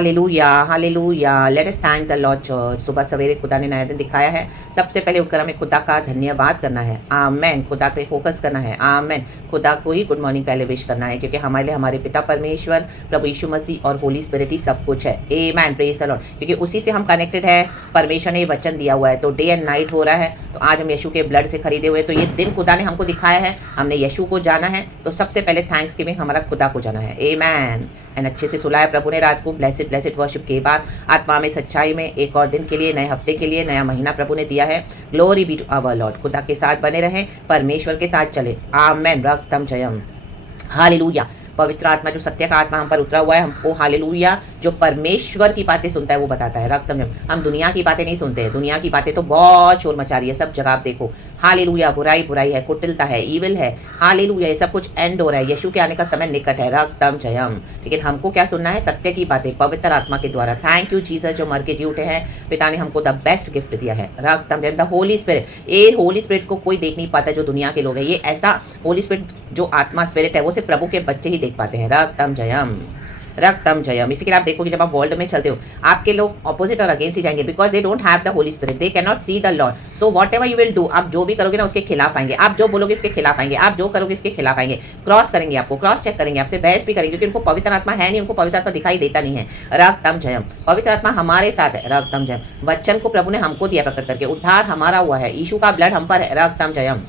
Hallelujah hallelujah, let us thank the Lord church. सुबह सवेरे खुदा ने नया दिन दिखाया है। सबसे पहले उठकर हमें खुदा का धन्यवाद करना है। आमेन। खुदा पे फोकस करना है। आमेन। खुदा को ही गुड मॉर्निंग पहले विश करना है, क्योंकि हमारे लिए हमारे पिता परमेश्वर, प्रभु यीशु मसीह और होली स्पिरिट ही सब कुछ है। आमेन, प्रेज द लॉर्ड। क्योंकि उसी से हम कनेक्टेड है। परमेश्वर ने वचन दिया हुआ है, तो डे एंड नाइट हो रहा है। तो आज हम यीशु के ब्लड से खरीदे हुए, तो ये दिन खुदा ने हमको दिखाया है, हमने यीशु को जाना है। तो सबसे पहले थैंक्स गिविंग हमारा खुदा को जाना है। आमेन। एंड अच्छे से सुलाया प्रभु ने रात को। ब्लेसिड ब्लेसिड वर्शिप के बाद आत्मा में सच्चाई में एक और दिन के लिए, नए हफ्ते के लिए, नया महीना प्रभु ने दिया है। Glory be to our lord. खुदा के साथ बने रहें, परमेश्वर के साथ चले। आमेन। रक्तम जयम। हालेलुया। पवित्र आत्मा जो सत्य का आत्मा हम पर उतरा हुआ है, हमको हालेलुया जो परमेश्वर की बातें सुनता है वो बताता है। रक्तम जयम। हम दुनिया की बातें नहीं सुनते हैं। दुनिया की बातें तो बहुत शोर मचा रही है, सब जगह आप देखो। हालेलुया, बुराई बुराई है, कुटिलता है, ईविल है। हालेलुया, ये सब कुछ एंड हो रहा है। यीशु के आने का समय निकट है। रक्तम जयम। लेकिन हमको क्या सुनना है? सत्य की बातें पवित्र आत्मा के द्वारा। थैंक यू जीसस जो मर के जी उठे हैं। पिता ने हमको द बेस्ट गिफ्ट दिया है। रक्तम जयम। The Holy Spirit. ये होली स्पिरिट को कोई देख नहीं पाता जो दुनिया के लोग हैं। ये ऐसा होली स्पिरिट जो आत्मा स्पिरिट है वो सिर्फ प्रभु के बच्चे ही देख पाते हैं। रक्तम जयम। रक्तम जयम। इसी के लिए आप देखोगे जब आप वर्ल्ड में चलते हो, आपके लोग ऑपोजिट और अगेंस्ट ही जाएंगे, because they don't have the Holy spirit, they can not see the Lord. So what ever you will do, आप जो भी करोगे ना उसके खिलाफ आएंगे। आप जो बोलोगे इसके खिलाफ आएंगे। आप जो करोगे इसके खिलाफ आएंगे। क्रॉस करेंगे, आपको क्रॉस चेक करेंगे, आपसे बहस भी करेंगे, क्योंकि उनको पवित्र आत्मा है नहीं, उनको पवित्र आत्मा दिखाई देता नहीं है। रक्तम जयम। पवित्र आत्मा हमारे साथ है। रक्तम जयम। वचन को प्रभु ने हमको दिया प्रकट करके, उद्धार हमारा हुआ है। यीशु का ब्लड हम पर है। रक्तम जयम।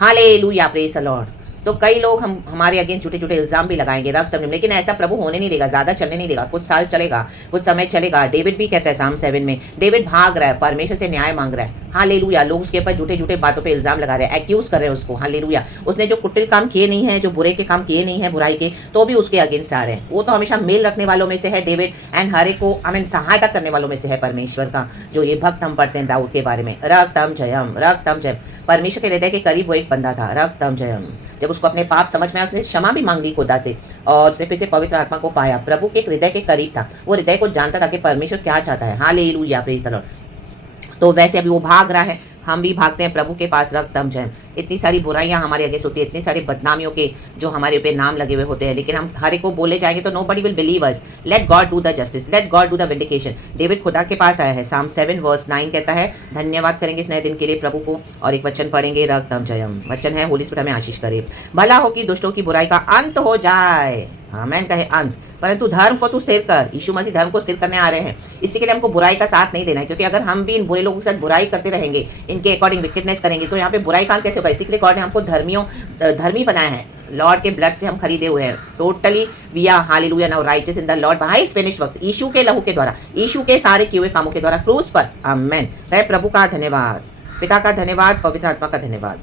Hallelujah, praise the Lord. तो कई लोग हमारे अगेंस्ट झूठे झूठे इल्जाम भी लगाएंगे। रक्तम, लेकिन ऐसा प्रभु होने नहीं देगा, ज़्यादा चलने नहीं देगा। कुछ साल चलेगा, कुछ समय चलेगा। डेविड भी कहता है साम 7 में, डेविड भाग रहा है, परमेश्वर से न्याय मांग रहा है। हालेलुया। लोग उसके ऊपर झूठे झूठे बातों पे इल्जाम लगा रहे हैं, एक्यूज कर रहे हैं उसको। हालेलुया। उसने जो कुटिल काम किए नहीं है, जो बुरे के काम किए नहीं है, बुराई के, तो भी उसके अगेंस्ट आ रहे हैं। वो तो हमेशा मेल रखने वालों में से है डेविड, एंड हर एक को सहायता करने वालों में से है परमेश्वर का, जो ये भक्त हम पढ़ते हैं दाऊद के बारे में। रक्तम जयम। रक्तम जयम। परमेश्वर के हृदय के करीब वो एक बंदा था। रक्तम जयम। जब उसको अपने पाप समझ में आया, उसने क्षमा भी मांग दी खुदा से, और फिर से पवित्र आत्मा को पाया। प्रभु के हृदय के करीब था, वो हृदय को जानता था कि परमेश्वर क्या चाहता है। Hallelujah, praise the Lord. तो वैसे अभी वो भाग रहा है, हम भी भागते हैं प्रभु के पास। रक्तम जयम। इतनी सारी बुराइयां हमारे अगेंस्ट होती है, इतनी सारी बदनामियों के जो हमारे पे नाम लगे हुए होते हैं, लेकिन हम हर एक को बोले जाएंगे तो nobody will believe us. Let God do the justice, let God do the vindication. David खुदा के पास आया है। साम 7 वर्स 9 कहता है, धन्यवाद करेंगे इस नए दिन के लिए प्रभु को, और एक वचन पढ़ेंगे। रक्तम जयम। वचन है, होली स्पिरिट हमें आशीष करे। भला हो कि दुष्टों की बुराई का अंत हो जाए। आमेन कहे अंत। परंतु धर्म को तू स्थिर कर। यीशु मसीह धर्म को स्थिर करने आ रहे हैं। इसी के लिए हमको बुराई का साथ नहीं देना है, क्योंकि अगर हम भी इन बुरे लोगों के साथ बुराई करते रहेंगे, इनके अकॉर्डिंग विकेटनेस करेंगे, तो यहाँ पे बुराई काम कैसे होगा? इसी के लिए गॉड ने हमको धर्मी बनाया है। लॉर्ड के ब्लड से हम खरीदे हुए हैं totally. We are hallelujah now riches in the Lord by his finished works. यीशु के लहू के द्वारा, यीशु के सारे किए हुए कामों के द्वारा क्रूस पर। आमेन। कहे प्रभु का धन्यवाद, पिता का धन्यवाद, पवित्र आत्मा का धन्यवाद।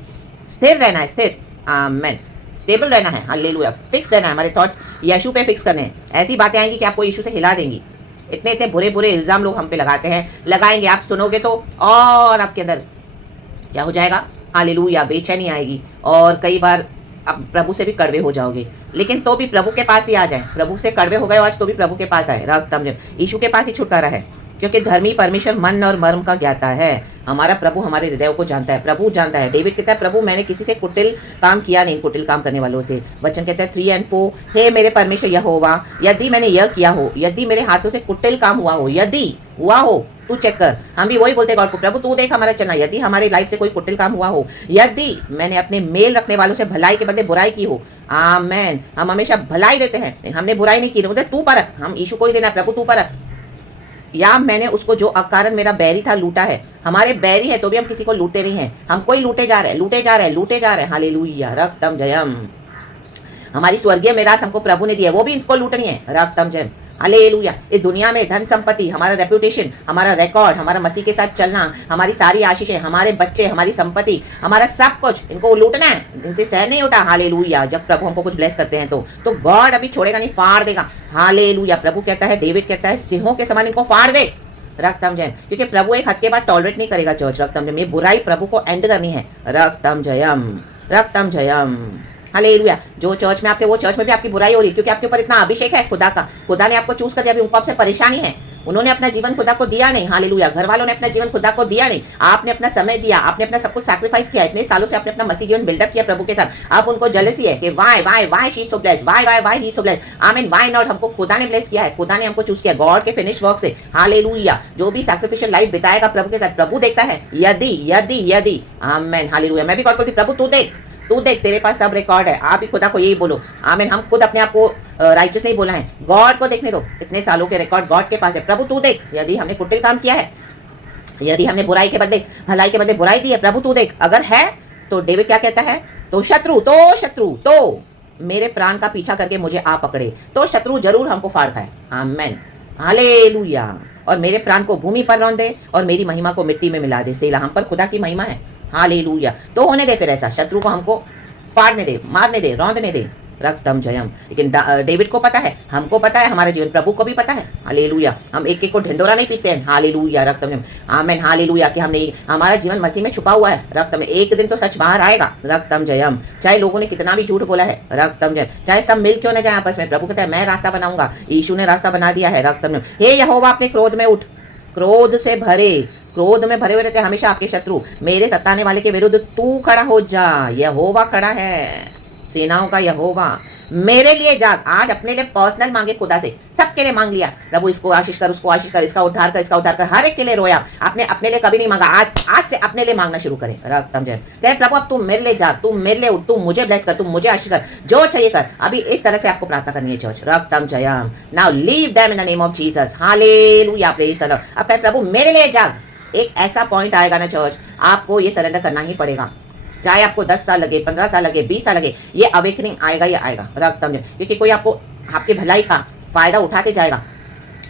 स्थिर रहना है, स्थिर। आमेन। स्टेबल रहना है। हालेलुया। फिक्स रहना है। हमारे थॉट्स यीशु पे फिक्स करने हैं। ऐसी बातें आएंगी कि आपको यीशु से हिला देंगी। इतने इतने बुरे बुरे इल्जाम लोग हम पे लगाते हैं, लगाएंगे, आप सुनोगे तो और आपके अंदर क्या हो जाएगा? हालेलुया, बेचैनी आएगी, और कई बार आप प्रभु से भी कड़वे हो जाओगे। लेकिन तो भी प्रभु के पास ही आ जाए। प्रभु से कड़वे हो गए आज, तो भी प्रभु के पास आए। रक्तम जयम। यीशु के पास ही छुटकारा है, क्योंकि धर्मी परमेश्वर मन और मर्म का ज्ञाता है। हमारा प्रभु हमारे हृदयों को जानता है। प्रभु जानता है। डेविड कहता है, प्रभु मैंने किसी से कुटिल काम किया नहीं, कुटिल काम करने वालों से। वचन कहता है 3 और 4, हे मेरे परमेश्वर यहोवा, यदि मैंने यह किया हो, यदि मेरे हाथों से कुटिल काम हुआ हो, यदि हुआ हो, तू चेक कर। हम भी वही बोलते हैं गॉड को, प्रभु तू देख हमारा चलना। यदि हमारी लाइफ से कोई कुटिल काम हुआ हो, यदि मैंने अपने मेल रखने वालों से भलाई के बदले बुराई की हो। आमेन। हम हमेशा भलाई देते हैं, हमने बुराई नहीं की, मतलब तू परख। हम यीशु को ही देना, प्रभु तू परख। या मैंने उसको जो अकारण मेरा बैरी था लूटा है। हमारे बैरी है तो भी हम किसी को लूटे नहीं है, हमको ही लूटे जा रहे हैं, लूटे जा रहे हैं, लूटे जा रहे हैं। हालेलुया। रक्तम जयम। हमारी स्वर्गीय मिरास हमको प्रभु ने दी है, वो भी इसको लूटनी है। रक्तम जयम। हालेलुया। इस दुनिया में धन संपत्ति, हमारा रेपुटेशन, हमारा रिकॉर्ड, हमारा मसीह के साथ चलना, हमारी सारी आशीषें, हमारे बच्चे, हमारी संपत्ति, हमारा सब कुछ, इनको लूटना है। इनसे सहन नहीं होता। हालेलुया। जब प्रभु हमको कुछ ब्लेस करते हैं तो गॉड अभी छोड़ेगा नहीं, फाड़ देगा। हालेलुया। प्रभु कहता है, डेविड कहता है, सिंहों के समान इनको फाड़ दे। रक्तम जयम। क्योंकि प्रभु एक हद के बाद टॉलरेट नहीं करेगा चर्च। रक्तम जयम। ये बुराई प्रभु को एंड करनी है। रक्तम जयम। रक्तम जयम। हालेलुया। जो चर्च में आपके, वो चर्च में भी आपकी बुराई हो रही है, क्योंकि आपके ऊपर इतना अभिषेक है खुदा का। खुदा ने आपको चूज कर दिया, अभी उनको आपसे परेशानी है। उन्होंने अपना जीवन खुदा को दिया नहीं, हालेलुया। घर वालों ने अपना जीवन खुदा को दिया नहीं, आपने अपना समय दिया, आपने अपना सब कुछ सैक्रिफाइस किया, इतने सालों से आपने अपना मसीह जीवन बिल्डअप किया प्रभु के साथ। अब उनको जेलसी है कि why she so blessed, why he so blessed, आमीन, वाई नॉट। हमको खुदा ने ब्लेस किया है, खुदा ने हमको चूज किया गॉड के फिनिश वर्क से, हालेलुया। जो भी सैक्रिफिशियल लाइफ बिताएगा प्रभु के साथ, प्रभु देखता है। यदि यदि यदि आमीन, हालेलुया। मैं भी गॉड को बोलती, प्रभु तू देख, तेरे पास सब रिकॉर्ड है। आप ही खुदा को यही बोलो, आमीन। हम खुद अपने आप को राइचस नहीं बोला है, गॉड को देखने दो, इतने सालों के रिकॉर्ड गॉड के पास है। प्रभु तू देख, यदि हमने कुटिल काम किया है, यदि हमने बुराई के बदले भलाई के बदले बुराई दी है, प्रभु तू देख। अगर है तो डेविड क्या कहता है, तो शत्रु तो मेरे प्राण का पीछा करके मुझे आ पकड़े, तो शत्रु जरूर हमको फाड़ खाए, आमीन, हालेलुया। और मेरे प्राण को भूमि पर रौंद दे और मेरी महिमा को मिट्टी में मिला दे, सेला। हम पर खुदा की महिमा है, हालेलुया। तो होने दे फिर ऐसा, शत्रु को हमको फाड़ने दे, मारने दे, रौंदने दे, रक्तम जयम। लेकिन डेविड को पता है, हमको पता है, हमारे जीवन प्रभु को भी पता है, हालेलुया। हम एक एक को ढिंडोरा नहीं पीते हैं, हालेलुया, रक्तम जयम, आमीन, हालेलुया। कि हमने हमारा जीवन मसीह में छुपा हुआ है, रक्तम। एक दिन तो सच बाहर आएगा, रक्तम जयम। चाहे लोगों ने कितना भी झूठ बोला है, रक्तम जयम। चाहे सब मिल क्यों न जाए आपस में, प्रभु कहता है मैं रास्ता बनाऊंगा। यीशु ने रास्ता बना दिया है, रक्तम जयम। हे यहोवा, अपने क्रोध में उठ, क्रोध से भरे, क्रोध में भरे हुए रहते हमेशा आपके शत्रु, मेरे सताने वाले के विरुद्ध तू खड़ा हो जा। यहोवा खड़ा है, सेनाओं का यहोवा। मेरे लिए जाग, आज अपने लिए पर्सनल मांगे खुदा से, सबके लिए मांग लिया, प्रभु इसको आशीष कर, उसको आशीष कर, इसका उद्धार कर, इसका उद्धार कर, हर एक के लिए रोया। आपने अपने लिए कभी नहीं मांगा, आज से अपने लिए मांगना शुरू करें, रक्तम जय। कहे प्रभु अब तू मेरे लिए जाग, तू मेरे लिए उठ, तू मुझे ब्लेस कर, तू मुझे आशीष कर, जो चाहिए कर। अभी इस तरह से आपको प्रार्थना करनी है चर्च, रक्तम जयम। Now leave them in the name of Jesus, hallelujah, praise the Lord. अब कहे प्रभु मेरे लिए जाग। एक ऐसा पॉइंट आएगा ना चर्च, आपको ये सरेंडर करना ही पड़ेगा, चाहे आपको 10 साल लगे, 15 साल लगे, 20 साल लगे, ये अवेकनिंग आएगा, ये आएगा, रक्तम जय। क्योंकि कोई आपको आपकी भलाई का फायदा उठाते जाएगा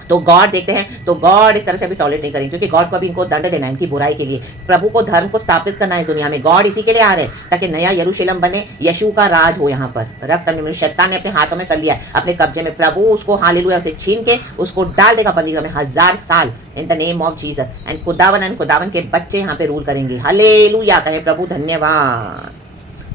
तो गॉड देखते हैं, तो गॉड इस तरह से अभी टॉलरेट नहीं करेंगे, क्योंकि गॉड को अभी इनको दंड देना है इनकी बुराई के लिए। प्रभु को धर्म को स्थापित करना है दुनिया में, गॉड इसी के लिए आ रहे हैं ताकि नया यरूशलेम बने, यीशु का राज हो यहाँ पर, रक्तम जय। शैतान ने अपने हाथों में कर लिया है, अपने कब्जे में, प्रभु उसको हालेलुया से छीन के उसको डाल देगा बंदीगृह में 1000 साल, इन the name of Jesus. And खुदावन के बच्चे यहाँ पे रूल करेंगे, हालेलुया। कहे प्रभु धन्यवाद,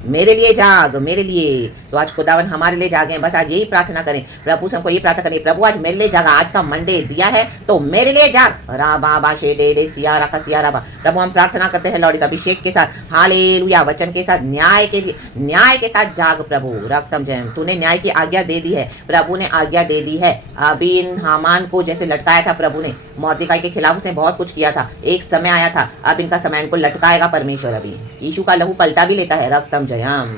मेरे लिए जाग, मेरे लिए। तो आज खुदावन हमारे लिए जागे, बस आज यही प्रार्थना करें, प्रभु से हमको यही प्रार्थना करें, प्रभु आज मेरे लिए जागा, आज का मंडे दिया है तो मेरे लिए जाग, राबा बाशे दे दे सिया रखा सिया राबा। प्रभु हम प्रार्थना करते हैं लॉर्ड इस अभिषेक के साथ, हालेलुया, वचन के साथ, न्याय के लिए, न्याय के साथ जाग प्रभु, रक्तम जय। तूने न्याय की आज्ञा दे दी है, प्रभु ने आज्ञा दे दी है। अभी इन हामान को जैसे लटकाया था प्रभु ने, मोर्देकाई के खिलाफ उसने बहुत कुछ किया था, एक समय आया था, अब इनका समय, इनको लटकाएगा परमेश्वर। अभी यीशु का लहू पलटा भी लेता है, रक्तम जयम,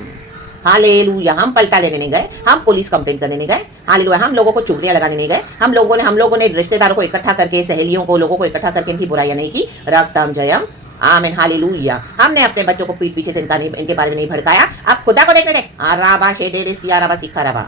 हालेलुया। हम पलटा लेने नहीं गए, हम पुलिस कंप्लेंट करने नहीं गए, हालेलुया। हम लोगों को चुगलियां लगाने नहीं गए, हम लोगों ने रिश्तेदारों को इकट्ठा करके, सहेलियों को, लोगों को इकट्ठा करके इनकी बुराइयां नहीं की, रक्तम जयम, आमीन, हालेलुया। हमने अपने बच्चों को पीठ पीछे से इनके बारे में नहीं भड़काया। अब खुदा को देखने दे, आराबा शेदे दे सियाराबा सिखाराबा,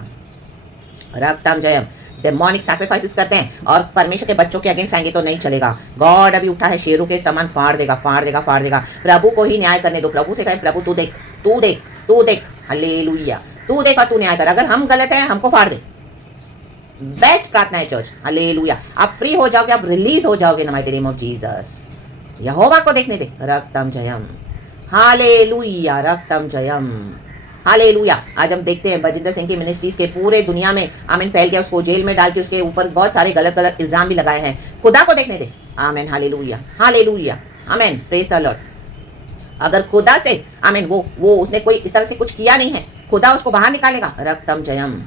रक्तम जयम। डेमोनिक सैक्रिफाइसेस करते हैं और परमेश्वर के बच्चों के अगेंस्ट आएंगे तो नहीं चलेगा। गॉड अभी उठा है, शेरों के समान फाड़ देगा, फाड़ देगा, फाड़ देगा। प्रभु को ही न्याय करने दो, प्रभु से कहें प्रभु तू देख, तू देख, तू देख, हालेलुया, तू देख और तू न्याय कर। अगर हम गलत हैं हमको फाड़ दे, बेस्ट प्रार्थना है चर्च, हालेलुया। आप फ्री हो जाओगे, आप रिलीज हो जाओगे in the mighty name of Jesus. यहोवा को देखने दे, रक्तम जयम, हालेलुया, रक्तम जयम, हालेलुया। आज हम देखते हैं बजिंदर सिंह की मिनिस्ट्रीज के पूरे दुनिया में आमीन फैल गया, उसको जेल में डाल के उसके ऊपर बहुत सारे गलत गलत इल्जाम भी लगाए हैं। खुदा को देखने दे, आमीन, हालेलुया, हालेलुया, आमीन, प्रेज द लॉर्ड। अगर खुदा से आमीन वो उसने कोई इस तरह से कुछ किया नहीं है, खुदा उसको बाहर निकालेगा, रक्तम जयम।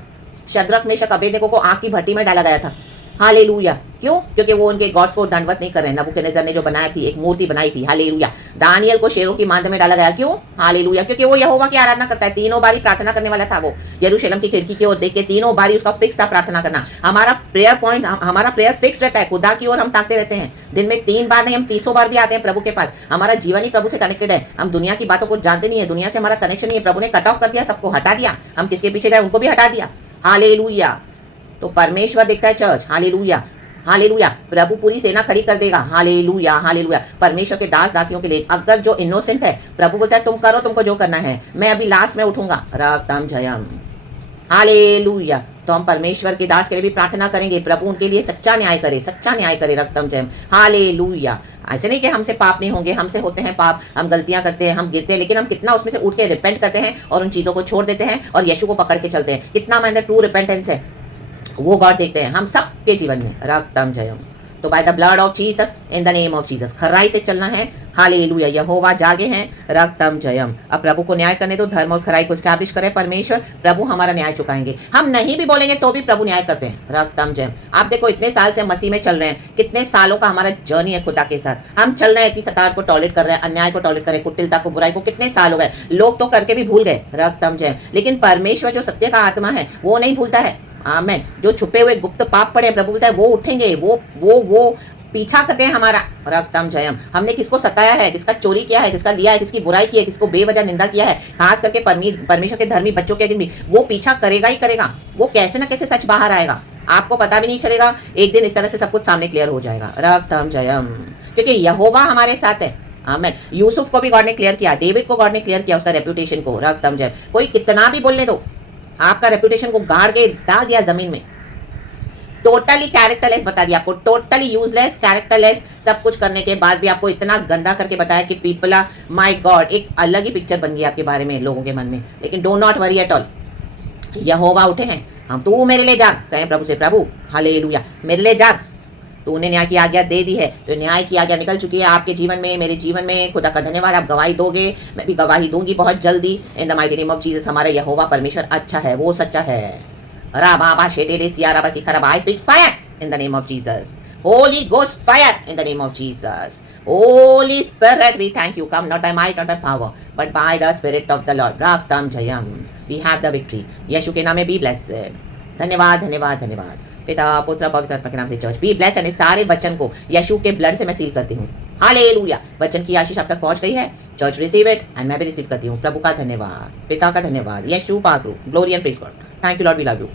शद्रक मेशक अबेदनेगो को आग की भट्टी में डाला गया था, हालेलुया। क्यों? क्योंकि वो उनके गॉड्स को दंडवत नहीं कर रहे हैं। नबूकदनेस्सर ने जो बनाया थी, एक मूर्ति बनाई थी, हालेलुया। दानियल को शेरों की मांद में डाला गया, क्यों? हालेलुया, क्योंकि वो यहोवा की आराधना करता है। तीनों बारी प्रार्थना करने वाला था वो, यरूशलेम की खिड़की की ओर देख के तीनों बारी उसका फिक्स था प्रार्थना करना। हमारा प्रेयर पॉइंट, हमारा प्रेयर फिक्स रहता है, खुदा की ओर हम ताकते रहते हैं। दिन में 3 बार नहीं, हम 300 बार भी आते हैं प्रभु के पास। हमारा जीवन ही प्रभु से कनेक्टेड है। हम दुनिया की बातों को जानते नहीं है, दुनिया से हमारा कनेक्शन नहीं है। प्रभु ने कट ऑफ कर दिया, सबको हटा दिया। हम किसके पीछे गए? उनको भी हटा दिया, हालेलुया। तो परमेश्वर देखता है चर्च, हालेलुया, हालेलुया। प्रभु पूरी सेना खड़ी कर देगा, हालेलुया, हालेलुया। परमेश्वर के दास दासियों के लिए, अगर जो इनोसेंट है, प्रभु बोलता है तुम करो, तुमको जो करना है, मैं अभी लास्ट में उठूंगा, रक्तम जयम, हालेलुया। तो हम परमेश्वर के दास के लिए भी प्रार्थना करेंगे, प्रभु उनके लिए सच्चा न्याय करे, सच्चा न्याय करे, रक्तम जयम, हालेलुया। ऐसे नहीं कि हमसे पाप नहीं होंगे, हमसे होते हैं पाप, हम गलतियां करते हैं, हम गिरते हैं, लेकिन हम कितना उसमें से उठ के रिपेंट करते हैं और उन चीज़ों को छोड़ देते हैं और यीशु को पकड़ के चलते हैं। कितना हमारे अंदर ट्रू रिपेंटेंस है, वो गॉड देखते हैं हम सब के जीवन में, रक्तम जयम। तो by the blood of Jesus, in the name of Jesus, खराई से चलना है। हालेलुया, यहोवा जागे हैं, रक्तम जयम। अब प्रभु को न्याय करने दो, धर्म और खराई को स्टैब्लिश करे परमेश्वर, प्रभु हमारा न्याय चुकाएंगे। हम नहीं भी बोलेंगे तो भी प्रभु न्याय करते हैं, रक्तम जयम। आप देखो इतने साल से मसीह में चल रहे हैं, कितने सालों का हमारा जर्नी है खुदा के साथ। हम चल रहे हैं, इतनी सताहट को टॉलरेट कर रहे हैं, अन्याय को टॉलरेट कर रहे हैं, कुटिलता को, बुराई को, कितने साल हो गए। लोग तो करके भी भूल गए, रक्तम जयम। लेकिन परमेश्वर जो सत्य का आत्मा है वो नहीं भूलता है। आमेन। जो छुपे हुए गुप्त पाप पड़े, प्रभु बोलता है वो उठेंगे, वो पीछा करते हैं हमारा, रक्तम जयम। हमने किसको सताया है, किसका चोरी किया है, किसका लिया है, किसकी बुराई की है, किसको बेवजह निंदा किया है, खास करके परमेश्वर के धर्मी बच्चों के दिन भी वो पीछा करेगा ही करेगा। वो कैसे ना कैसे सच बाहर आएगा, आपको पता भी नहीं चलेगा। एक दिन इस तरह से सब कुछ सामने क्लियर हो जाएगा, रक्तम जयम। क्योंकि यहोवा हमारे साथ है। आमेन। यूसुफ को भी गॉड ने क्लियर किया, डेविड को गॉड ने क्लियर किया, उसका रेपुटेशन को, रक्तम जयम। कोई कितना भी बोलने दो, आपका रेपुटेशन को गाड़ के डाल दिया जमीन में। टोटली कैरेक्टरलेस बता दिया आपको, टोटली यूजलेस, कैरेक्टरलेस, सब कुछ करने के बाद भी आपको इतना गंदा करके बताया कि पीपल आर माय गॉड। एक अलग ही पिक्चर बन गई आपके बारे में लोगों के मन में। लेकिन do not worry at all, यहोवा उठे हैं। हम तू मेरे लिए जाग, कहें प्रभु से, प्रभु हालेलुया मेरे लिए जाग, तूने न्याय की आज्ञा दे दी है। तो न्याय की आज्ञा निकल चुकी है आपके जीवन में, मेरे जीवन में। खुदा का धन्यवाद, आप गवाही दोगे, मैं भी गवाही दूंगी बहुत जल्दी। In the mighty name of Jesus. हमारा यहोवा परमेश्वर अच्छा है, वो सच्चा है। राबा शेडेले सियाराबा सिखराबा, I speak fire in the name of Jesus. Holy Ghost fire in the name of Jesus. Holy Spirit, we thank you. Come not by might, not by power, but by the Spirit of the Lord. Raktam Jayam. We have the victory. यीशु के नाम में be blessed. धन्यवाद धन्यवाद धन्यवाद। पिता पुत्र पवित्र आत्मा के नाम से चर्च बी ब्लेस। एंड इस सारे वचन को यीशु के ब्लड से मैं सील करती हूँ। हालेलुया। वचन की आशीष आप तक पहुंच गई है। चर्च रिसीव इट एंड मैं भी रिसीव करती हूँ। प्रभु का धन्यवाद, पिता का धन्यवाद, यीशु पाक, glory and praise God. Thank you lord, we love you.